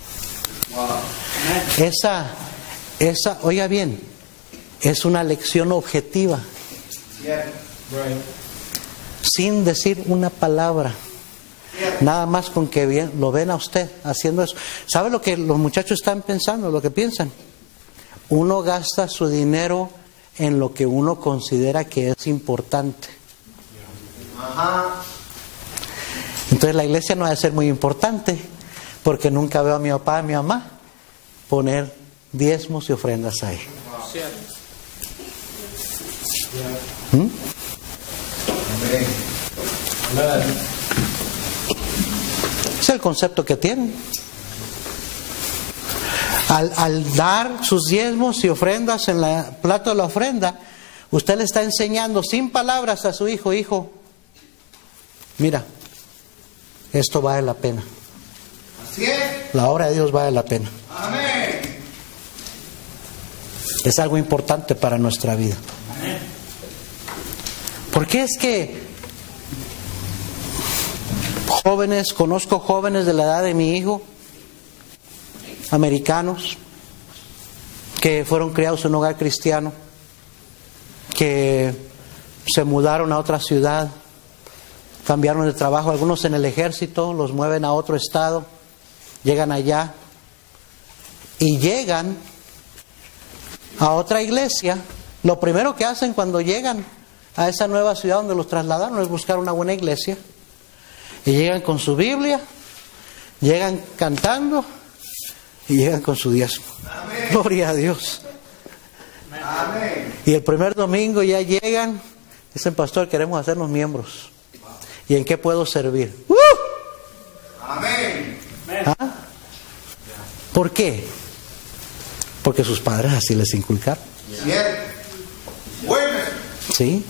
Esa, oiga bien, es una lección objetiva. Sin decir una palabra. Nada más con que lo ven a usted haciendo eso. ¿Sabe lo que los muchachos están pensando, lo que piensan? Uno gasta su dinero en lo que uno considera que es importante. Entonces la iglesia no ha de ser muy importante, porque nunca veo a mi papá y a mi mamá poner diezmos y ofrendas ahí. ¿Mm? Es el concepto que tienen. Al dar sus diezmos y ofrendas en el plato de la ofrenda, usted le está enseñando sin palabras a su hijo: hijo, mira, esto vale la pena. Así es. La obra de Dios vale la pena. Amén. Es algo importante para nuestra vida. Porque es que conozco jóvenes de la edad de mi hijo, americanos, que fueron criados en un hogar cristiano, que se mudaron a otra ciudad, cambiaron de trabajo, algunos en el ejército, los mueven a otro estado, llegan allá y llegan a otra iglesia. Lo primero que hacen cuando llegan a esa nueva ciudad donde los trasladaron es buscar una buena iglesia, y llegan con su Biblia, llegan cantando y llegan con su diezmo. Amén. Gloria a Dios. Amén. Y el primer domingo ya llegan, dicen: pastor, queremos hacernos miembros. ¿Y en qué puedo servir? Amén. ¿Ah? ¿Por qué? Porque sus padres así les inculcaron. Cierto. Bueno. ¿Sí?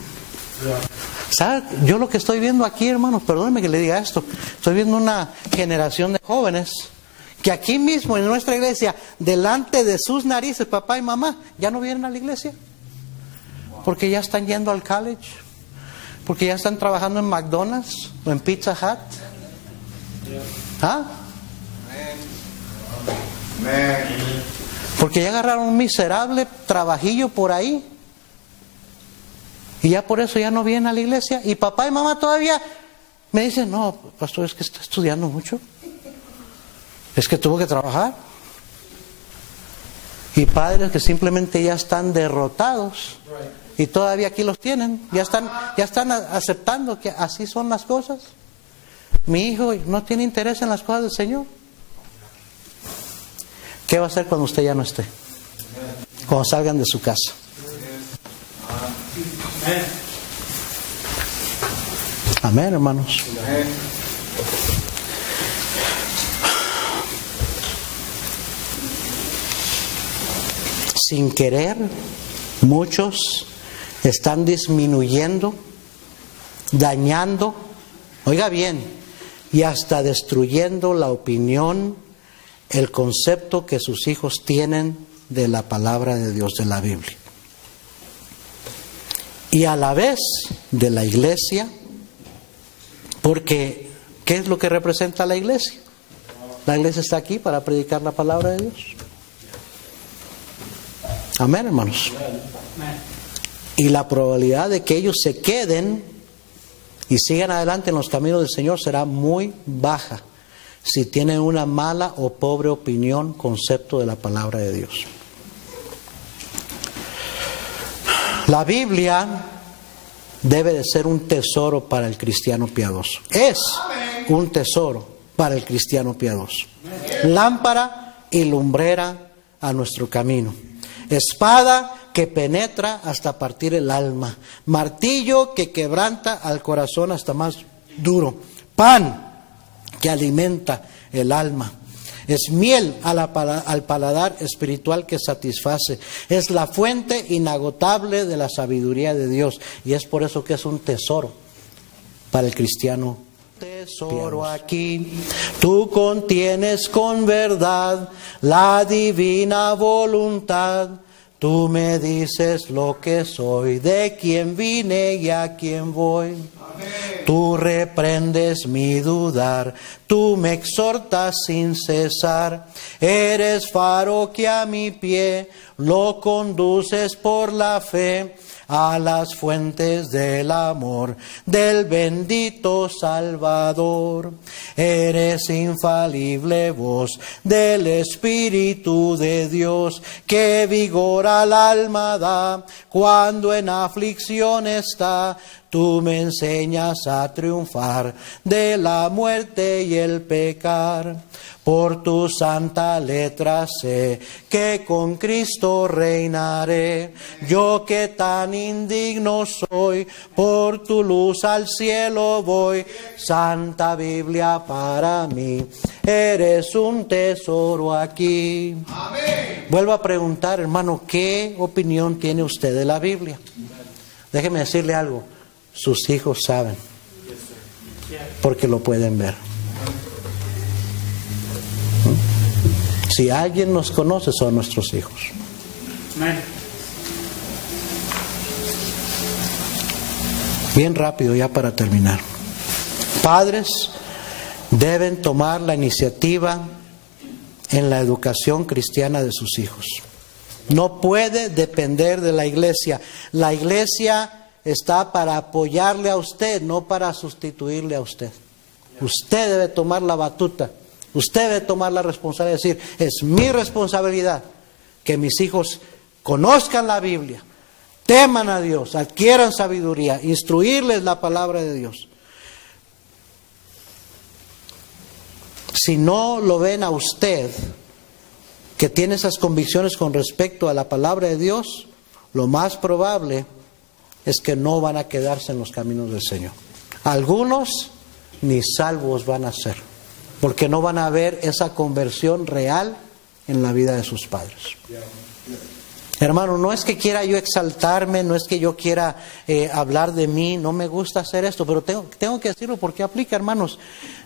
¿Sabe? Yo lo que estoy viendo aquí, hermanos, perdónenme que le diga esto, estoy viendo una generación de jóvenes que aquí mismo en nuestra iglesia, delante de sus narices, papá y mamá, ya no vienen a la iglesia, porque ya están yendo al college, porque ya están trabajando en McDonald's o en Pizza Hut. ¿Ah? Amén. Porque ya agarraron un miserable trabajillo por ahí, y ya por eso ya no vienen a la iglesia. Y papá y mamá todavía me dicen: no, pastor, es que está estudiando mucho, es que tuvo que trabajar. Y padres que simplemente ya están derrotados y todavía aquí los tienen, ya están aceptando que así son las cosas. Mi hijo no tiene interés en las cosas del Señor. ¿Qué va a hacer cuando usted ya no esté? Cuando salgan de su casa. Amén, hermanos. Sin querer, muchos están disminuyendo, dañando, oiga bien, y hasta destruyendo la opinión, el concepto que sus hijos tienen de la palabra de Dios, de la Biblia. Y a la vez de la iglesia, porque ¿qué es lo que representa la iglesia? La iglesia está aquí para predicar la palabra de Dios. Amén, hermanos. Y la probabilidad de que ellos se queden y sigan adelante en los caminos del Señor será muy baja si tienen una mala o pobre opinión, concepto de la palabra de Dios. La Biblia debe de ser un tesoro para el cristiano piadoso. Es un tesoro para el cristiano piadoso. Lámpara y lumbrera a nuestro camino. Espada que penetra hasta partir el alma. Martillo que quebranta al corazón hasta más duro. Pan que alimenta el alma. Es miel al paladar espiritual que satisface. Es la fuente inagotable de la sabiduría de Dios. Y es por eso que es un tesoro para el cristiano. Tesoro aquí, tú contienes con verdad la divina voluntad. Tú me dices lo que soy, de quién vine y a quién voy. Tú reprendes mi dudar, tú me exhortas sin cesar. Eres faro que a mi pie lo conduces por la fe a las fuentes del amor del bendito Salvador. Eres infalible voz del Espíritu de Dios, que vigor al alma da cuando en aflicción está. Tú me enseñas a triunfar de la muerte y el pecar. Por tu santa letra sé que con Cristo reinaré. Yo que tan indigno soy, por tu luz al cielo voy. Santa Biblia para mí, eres un tesoro aquí. Amén. Vuelvo a preguntar, hermano, ¿qué opinión tiene usted de la Biblia? Déjeme decirle algo. Sus hijos saben, porque lo pueden ver. Si alguien nos conoce, son nuestros hijos. Bien rápido, ya para terminar. Padres deben tomar la iniciativa en la educación cristiana de sus hijos. No puede depender de la iglesia. La iglesia está para apoyarle a usted, no para sustituirle a usted. Usted debe tomar la batuta. Usted debe tomar la responsabilidad de decir, es mi responsabilidad que mis hijos conozcan la Biblia, teman a Dios, adquieran sabiduría, instruirles la palabra de Dios. Si no lo ven a usted, que tiene esas convicciones con respecto a la palabra de Dios, lo más probable es que no van a quedarse en los caminos del Señor. Algunos ni salvos van a ser, porque no van a ver esa conversión real en la vida de sus padres. Hermano, no es que quiera yo exaltarme, no es que yo quiera hablar de mí, no me gusta hacer esto, pero tengo que decirlo porque aplica, hermanos.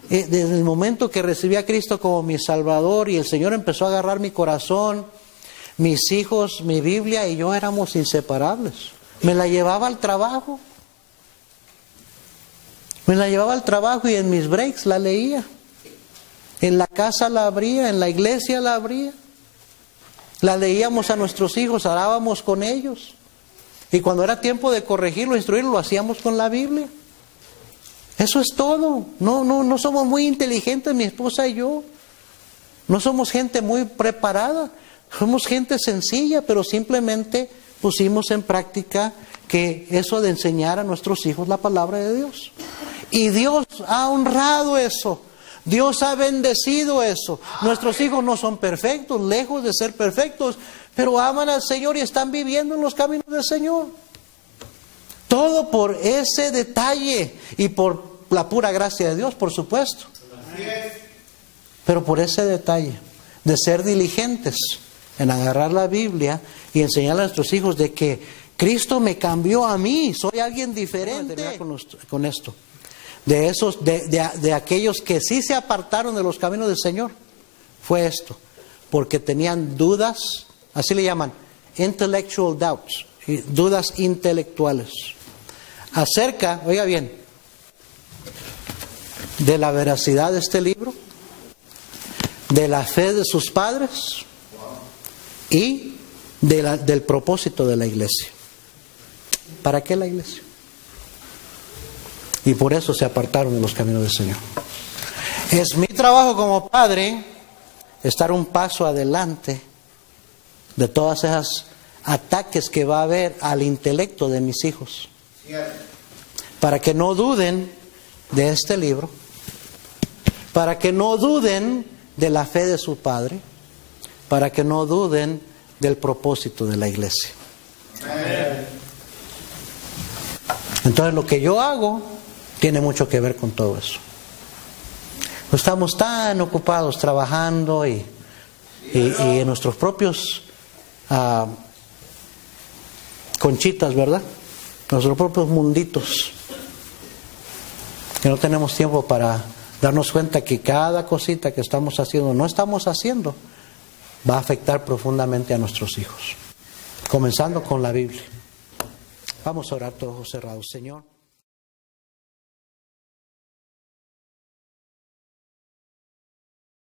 Desde el momento que recibí a Cristo como mi Salvador y el Señor empezó a agarrar mi corazón, mis hijos, mi Biblia y yo éramos inseparables. Me la llevaba al trabajo. Me la llevaba al trabajo y en mis breaks la leía. En la casa la abría, en la iglesia la abría. La leíamos a nuestros hijos, orábamos con ellos. Y cuando era tiempo de corregirlo, instruirlo, lo hacíamos con la Biblia. Eso es todo. No somos muy inteligentes, mi esposa y yo. No somos gente muy preparada. Somos gente sencilla, pero simplemente pusimos en práctica que eso de enseñar a nuestros hijos la palabra de Dios. Y Dios ha honrado eso. Dios ha bendecido eso. Nuestros hijos no son perfectos, lejos de ser perfectos, pero aman al Señor y están viviendo en los caminos del Señor. Todo por ese detalle y por la pura gracia de Dios, por supuesto. Pero por ese detalle de ser diligentes en agarrar la Biblia y enseñar a nuestros hijos de que Cristo me cambió a mí, soy alguien diferente. Con esto. De aquellos que sí se apartaron de los caminos del Señor, fue esto, porque tenían dudas, así le llaman, intellectual doubts, dudas intelectuales, acerca, oiga bien, de la veracidad de este libro, de la fe de sus padres y del propósito de la iglesia. ¿Para qué la iglesia? Y por eso se apartaron de los caminos del Señor. Es mi trabajo como padre estar un paso adelante de todas esas ataques que va a haber al intelecto de mis hijos. Para que no duden de este libro, para que no duden de la fe de su padre, para que no duden del propósito de la iglesia. Entonces lo que yo hago tiene mucho que ver con todo eso. No estamos tan ocupados trabajando y en nuestros propios conchitas, ¿verdad? Nuestros propios munditos. Que no tenemos tiempo para darnos cuenta que cada cosita que estamos haciendo, no estamos haciendo, va a afectar profundamente a nuestros hijos. Comenzando con la Biblia. Vamos a orar todos ojos cerrados, Señor.